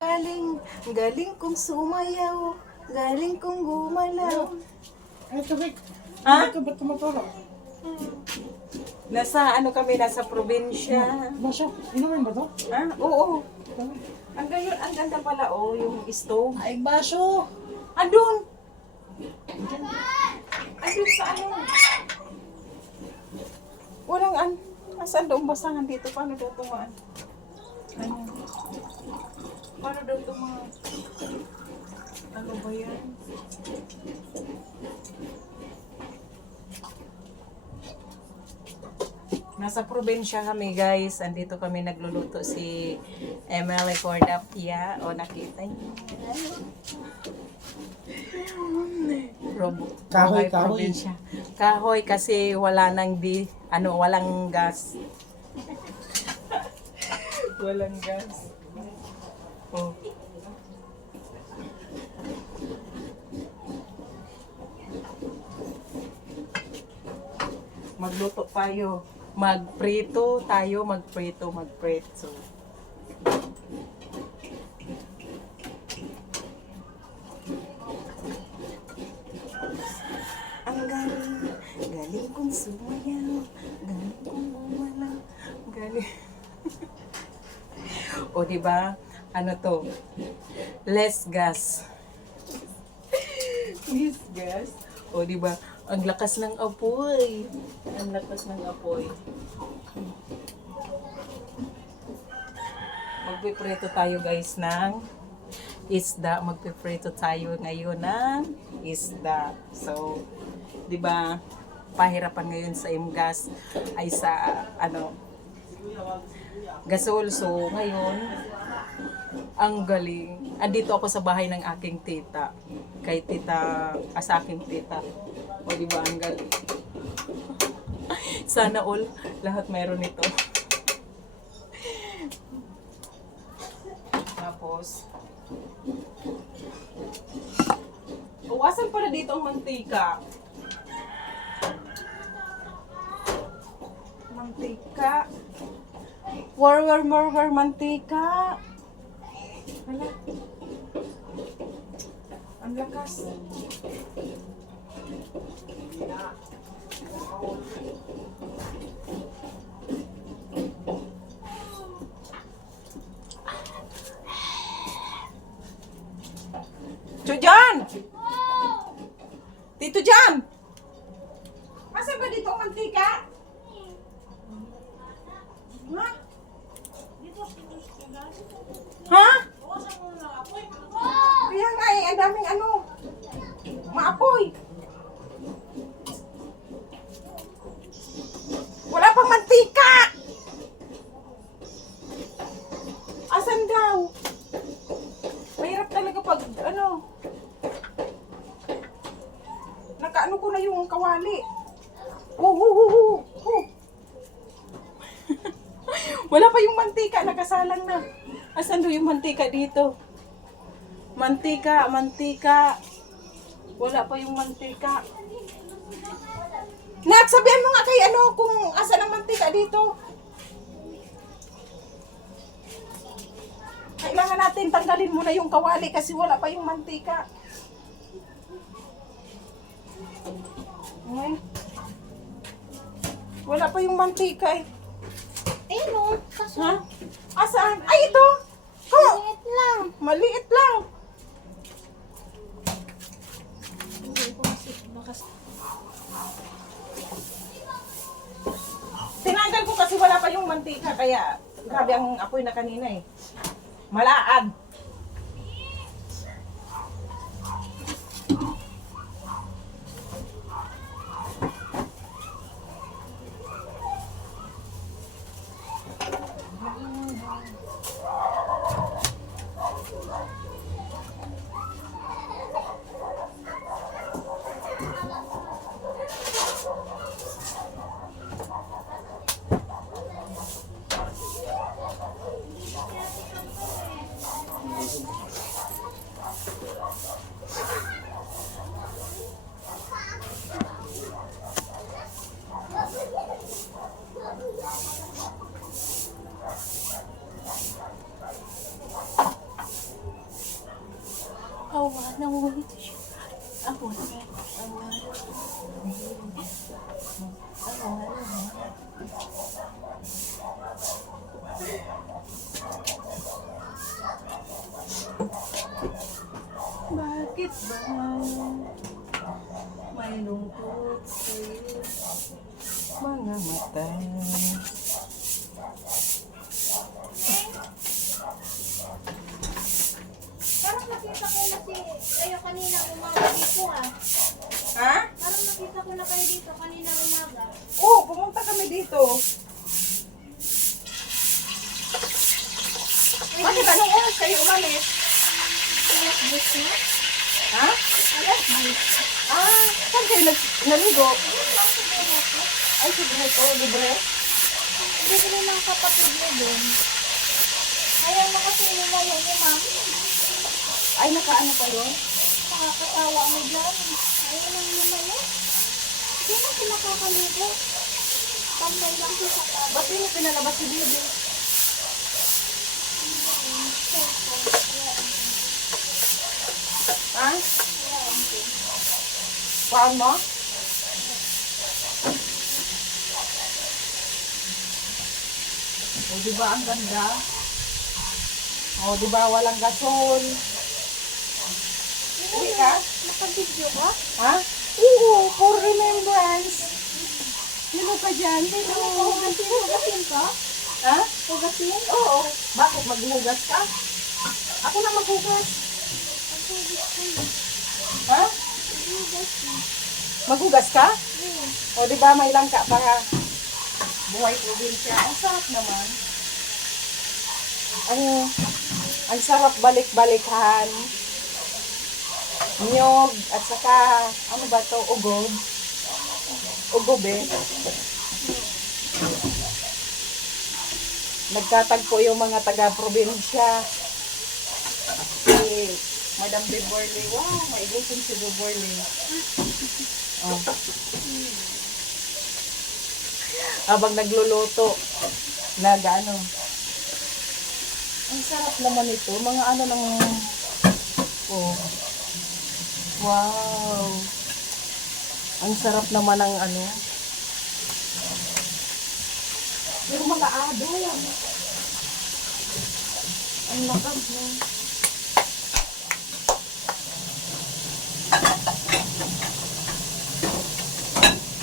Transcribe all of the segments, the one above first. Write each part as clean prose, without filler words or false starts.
Galing, galing kong sumayaw, galing kong gumalaw. Ay, tubig. Ha? Ba't ka matulog? Nasa ano kami, nasa probinsya. Basya, inumin ba to? Ha? Oo. Ang ganda pala yung stove. Ay, baso! Andun! Andun sa ano? Walang asan daw basangan dito? Paano daw tumaan? Ano? Paano daw tumaan? Ano ba yan? Nasa probinsya kami guys. Andito kami nagluluto si Emily Cordapia. O nakita niyo. Kahoy, kahoy. Probinsya. Kahoy kasi wala nang walang gas. Walang gas. Oh. Magluto tayo. Magprito. Ang galing kong sumayaw, galing kong gumalaw, galing. O diba? Ano to? Less gas. Less gas. O diba? Ang lakas ng apoy. Ang lakas ng apoy. Magpiprito tayo guys ng isda. Magpiprito tayo ngayon ng isda. So, di ba, pahirapan ngayon sa imgas ay sa gasol. So, ngayon, ang galing. Andito ako sa bahay ng aking tita. Kay tita, sa aking tita. O di ba, ang galing. Sana all, lahat meron ito. Tapos, asan pala dito ang mantika? Mantika. War, mantika. Hala. Ang lakas. Jan! Tito Jan! Asa ba dito ang mantika? Ha? Ha? Kaya nga ang daming maapoy. Wala pang mantika! Asan daw? Mahirap talaga pag nakaano ko na yung kawali. Wala pa yung mantika, nakasalang na. Asan daw yung mantika dito? Mantika. Wala pa yung mantika. Nak, sabihan mo nga kay kung asan ang mantika dito. Kailangan natin tanggalin muna yung kawali kasi wala pa yung mantika. Wala pa yung mantika eh. Ayun, Ha? Asaan? Ay, ito! maliit lang. Maliit lang. Tinanggal ko kasi wala pa yung mantika kaya grabe ang apoy na kanina eh. Malaad. wanna wait. I wanna. Bakit ba may lungkot sa'yo mga mata? Parang nakita ko na kayo kanina umaga dito ah. Ha? Parang nakita ko na kayo dito kanina umaga. Oo, pumunta kami dito. Bakit anong oras kayo umalis? Alas 10 na? Ha? Alas 10. Ah, saan kayo naligo? Ayun lang siguro ako. Ay, sige ito, libre. Bibili ng kapatid niya doon. Ayaw na kasi lumayo ni ma'am. Ay, nakaano pa yun? Nakakatawa mo dyan. Ayaw lang lumayo. Hindi na siya nakakaligo. Pantay lang siya sa kaba. Ba't yun pinalabas si Bibi? Ha? Paan mo? O, diba ang ganda? O, diba walang gasol? Uwi ka? Nakabidyo ka? Ha? Oo, for remembrance. Sino ka dyan? Sino? Hugasin ka? Ha? Hugasin? Oo. Bakit? Maghugas ka? Ako na maghugas. Ha? Hugas ka. Maghugas ka? Oo. O, di ba may langka pa nga? Buhay probinsya. Ang sarap naman. Ang sarap balik-balikan. Niyog at saka, ano ba to? Ugod. Ugod eh. Nagtatagpo yung mga taga-probinsya. Si Madam Beverly. Wow, mailusin si Beverly. Oh. Habang nagluluto, ano. Ang sarap naman ito. Mga ano ng, oh. Wow. Ang sarap naman ng ano. Pero mga ado. Ang lakad mo.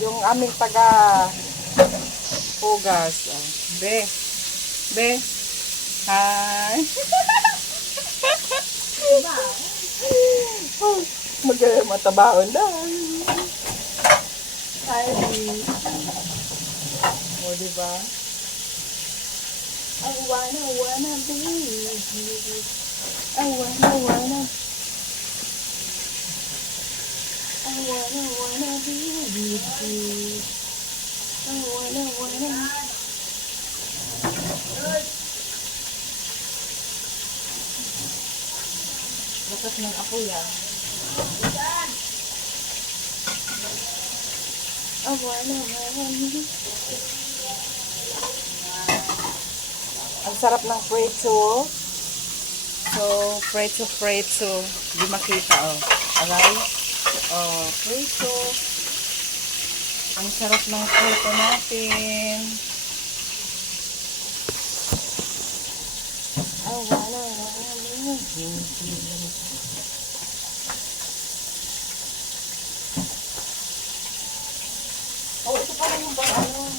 Yung aming taga hugas. Oh. Be. Be. Hi. Diba? Matabaon na. Hi. O, diba? I wanna be with you. I wanna be with you. I wanna. Lakas ng apoy ah. I wanna. Ang sarap ng preto. So, preto. Di makita oh. Alay. Oh, preto. Ang sarap ng preto natin. I wanna be with you. Oh, ito pala yung pang ano.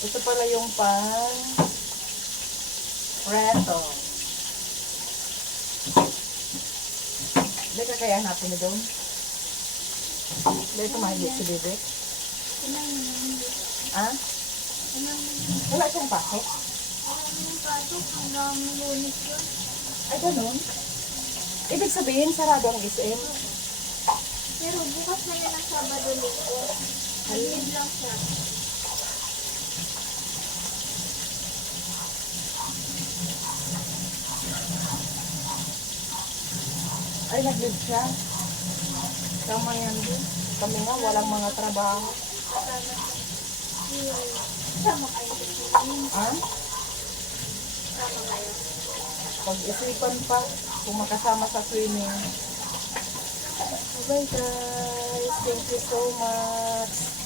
Ito pala yung pang preto. Hindi ka kaya hanapin na doon? Hindi ka mahigit si Bebe? Kumain na hindi. Ha? Kumain na. Wala siyang pasok? Ang patok, ang daming lunis yun. Ay, ganun? Ibig sabihin, sarado ang SM? Pero bukas na yan ang Sabado Linggo. Halid lang siya. Ay, nag-live siya. Tama yan din. Kami nga, walang mga trabaho. Sama kayo. Ha? Sama kayo. Pag-isipan pa kung makasama sa swimming. Bye guys. Thank you so much.